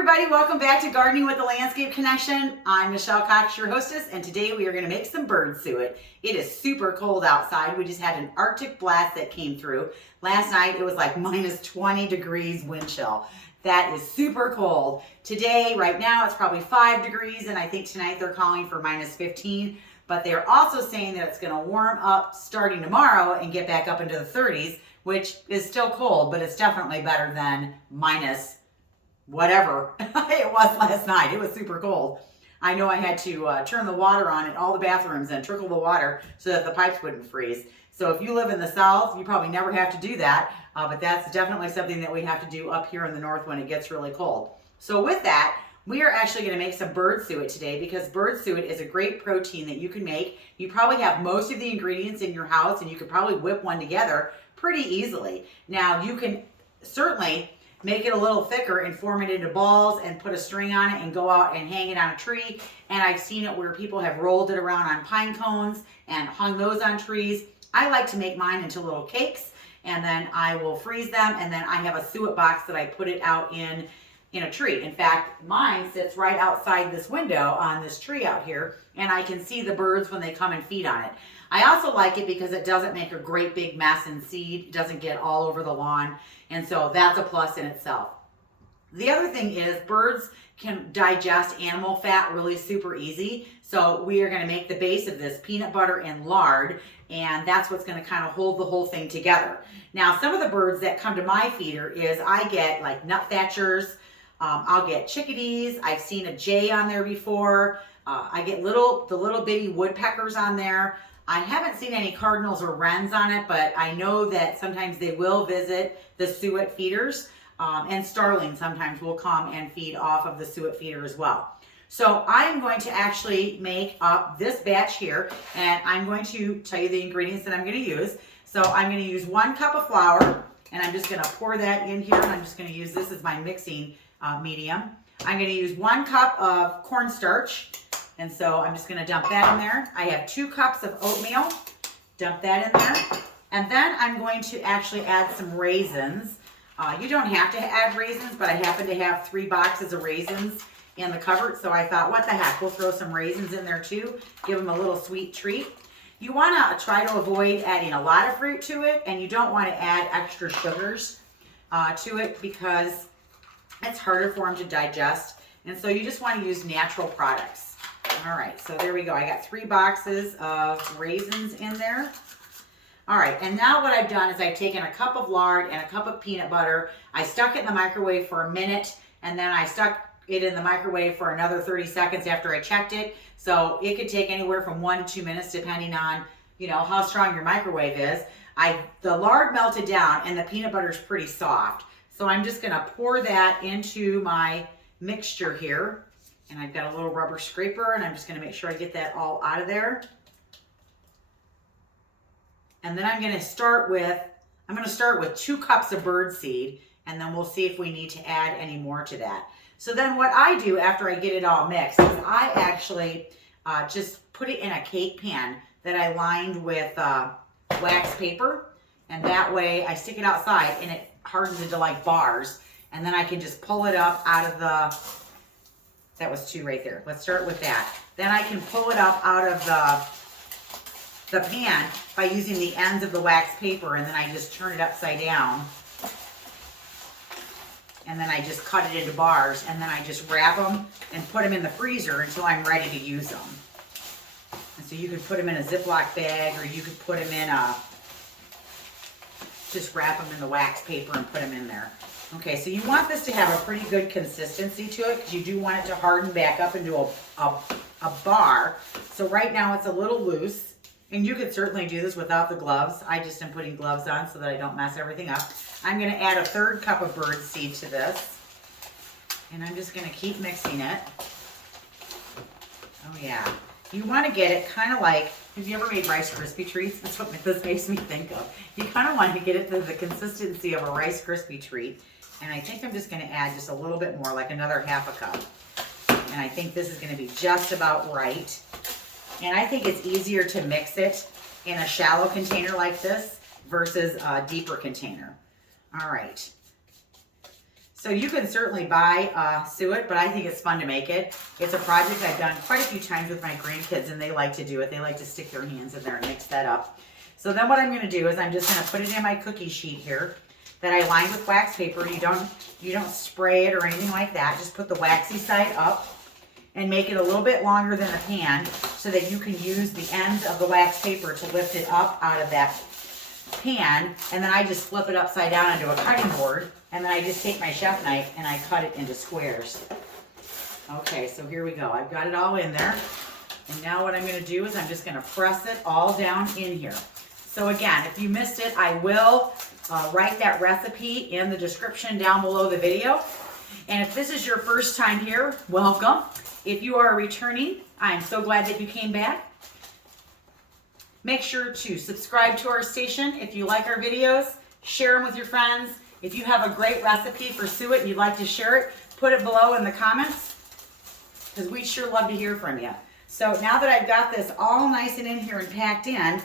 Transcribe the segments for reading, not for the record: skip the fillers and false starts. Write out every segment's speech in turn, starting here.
everybody, welcome back to Gardening with the Landscape Connection. I'm Michelle Cox, your hostess, and today we are going to make some bird suet. It is super cold outside. We just had an Arctic blast that came through. Last night it was like minus 20 degrees wind chill. That is super cold. Today, right now, it's probably 5 degrees, and I think tonight they're calling for minus 15. But they're also saying that it's going to warm up starting tomorrow and get back up into the 30s, which is still cold, but it's definitely better than minus whatever it was last night. It was super cold. I know I had to turn the water on in all the bathrooms and trickle the water so that the pipes wouldn't freeze. So if you live in the south, you probably never have to do that, but that's definitely something that we have to do up here in the north when it gets really cold. So with that, we are actually going to make some bird suet today because bird suet is a great protein that you can make. You probably have most of the ingredients in your house and you could probably whip one together pretty easily. Now you can certainly make it a little thicker and form it into balls and put a string on it and go out and hang it on a tree. And I've seen it where people have rolled it around on pine cones and hung those on trees. I like to make mine into little cakes and then I will freeze them, and then I have a suet box that I put it out in a tree. In fact, mine sits right outside this window on this tree out here, and I can see the birds when they come and feed on it. I also like it because it doesn't make a great big mess in seed. It doesn't get all over the lawn, and so that's a plus in itself. The other thing is birds can digest animal fat really super easy, so we are going to make the base of this peanut butter and lard, and that's what's going to kind of hold the whole thing together. Now, some of the birds that come to my feeder is I get like nuthatchers, I'll get chickadees. I've seen a jay on there before. I get the little bitty woodpeckers on there. I haven't seen any cardinals or wrens on it, but I know that sometimes they will visit the suet feeders, and starlings sometimes will come and feed off of the suet feeder as well. So I'm going to actually make up this batch here, and I'm going to tell you the ingredients that I'm going to use. So I'm going to use 1 cup of flour, and I'm just going to pour that in here, and I'm just going to use this as my mixing medium. I'm going to use 1 cup of cornstarch, and so I'm just going to dump that in there. I have 2 cups of oatmeal, dump that in there, and then I'm going to actually add some raisins. You don't have to add raisins, but I happen to have 3 boxes of raisins in the cupboard, so I thought, what the heck, we'll throw some raisins in there too, give them a little sweet treat. You want to try to avoid adding a lot of fruit to it, and you don't want to add extra sugars to it because it's harder for them to digest, and so you just want to use natural products. All right, so there we go. I got 3 boxes of raisins in there. All right, and now what I've done is I've taken a cup of lard and a cup of peanut butter. I stuck it in the microwave for a minute, and then I stuck it in the microwave for another 30 seconds after I checked it. So it could take anywhere from 1 to 2 minutes depending on, how strong your microwave is. The lard melted down and the peanut butter is pretty soft. So I'm just going to pour that into my mixture here. And I've got a little rubber scraper, and I'm just going to make sure I get that all out of there. And then I'm going to start with 2 cups of birdseed, and then we'll see if we need to add any more to that. So then what I do after I get it all mixed is I actually just put it in a cake pan that I lined with wax paper, and that way I stick it outside and it hardens into like bars, and then I can just pull it up out of that was 2 right there. Let's start with that. Then I can pull it up out of the pan by using the ends of the wax paper, and then I just turn it upside down. And then I just cut it into bars, and then I just wrap them and put them in the freezer until I'm ready to use them. And so you could put them in a Ziploc bag, or you could put them in just wrap them in the wax paper and put them in there. Okay, so you want this to have a pretty good consistency to it because you do want it to harden back up into a bar. So right now it's a little loose, and you could certainly do this without the gloves. I just am putting gloves on so that I don't mess everything up. I'm going to add a 1/3 cup of birdseed to this, and I'm just going to keep mixing it. Oh yeah, you want to get it kind of like, have you ever made Rice Krispie treats? That's what this makes me think of. You kind of want to get it to the consistency of a Rice Krispie treat, and I think I'm just going to add just a little bit more, like another 1/2 cup. And I think this is going to be just about right. And I think it's easier to mix it in a shallow container like this versus a deeper container. All right. So you can certainly buy suet, but I think it's fun to make it. It's a project I've done quite a few times with my grandkids, and they like to do it. They like to stick their hands in there and mix that up. So then what I'm going to do is I'm just going to put it in my cookie sheet here that I lined with wax paper. You don't spray it or anything like that. Just put the waxy side up and make it a little bit longer than the pan so that you can use the ends of the wax paper to lift it up out of that pan. And then I just flip it upside down onto a cutting board, and then I just take my chef knife and I cut it into squares. Okay, so here we go. I've got it all in there. And now what I'm going to do is I'm just going to press it all down in here. So again, if you missed it, I will write that recipe in the description down below the video. And if this is your first time here, welcome. If you are returning, I'm so glad that you came back. Make sure to subscribe to our station if you like our videos. Share them with your friends. If you have a great recipe for suet and you'd like to share it, put it below in the comments, because we'd sure love to hear from you. So now that I've got this all nice and in here and packed in,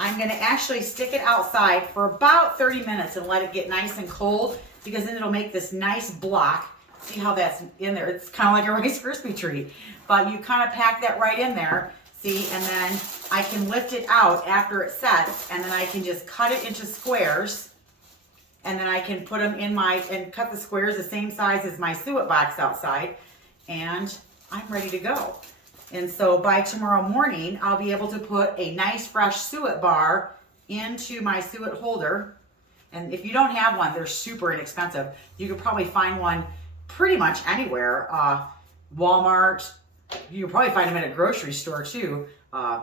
I'm going to actually stick it outside for about 30 minutes and let it get nice and cold, because then it'll make this nice block. See how that's in there? It's kind of like a Rice Krispie treat, but you kind of pack that right in there. See, and then I can lift it out after it sets, and then I can just cut it into squares, and then I can put them in and cut the squares the same size as my suet box outside, and I'm ready to go. And so by tomorrow morning, I'll be able to put a nice fresh suet bar into my suet holder. And if you don't have one, they're super inexpensive. You could probably find one pretty much anywhere. Walmart, you can probably find them at a grocery store too.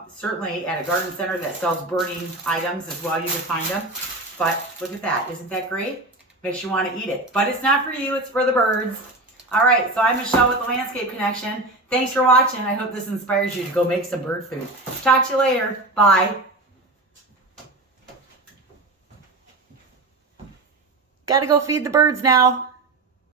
Certainly at a garden center that sells burning items as well, you can find them. But look at that, isn't that great? Makes you want to eat it. But it's not for you, it's for the birds. All right, so I'm Michelle with the Landscape Connection. Thanks for watching. I hope this inspires you to go make some bird food. Talk to you later. Bye. Gotta go feed the birds now.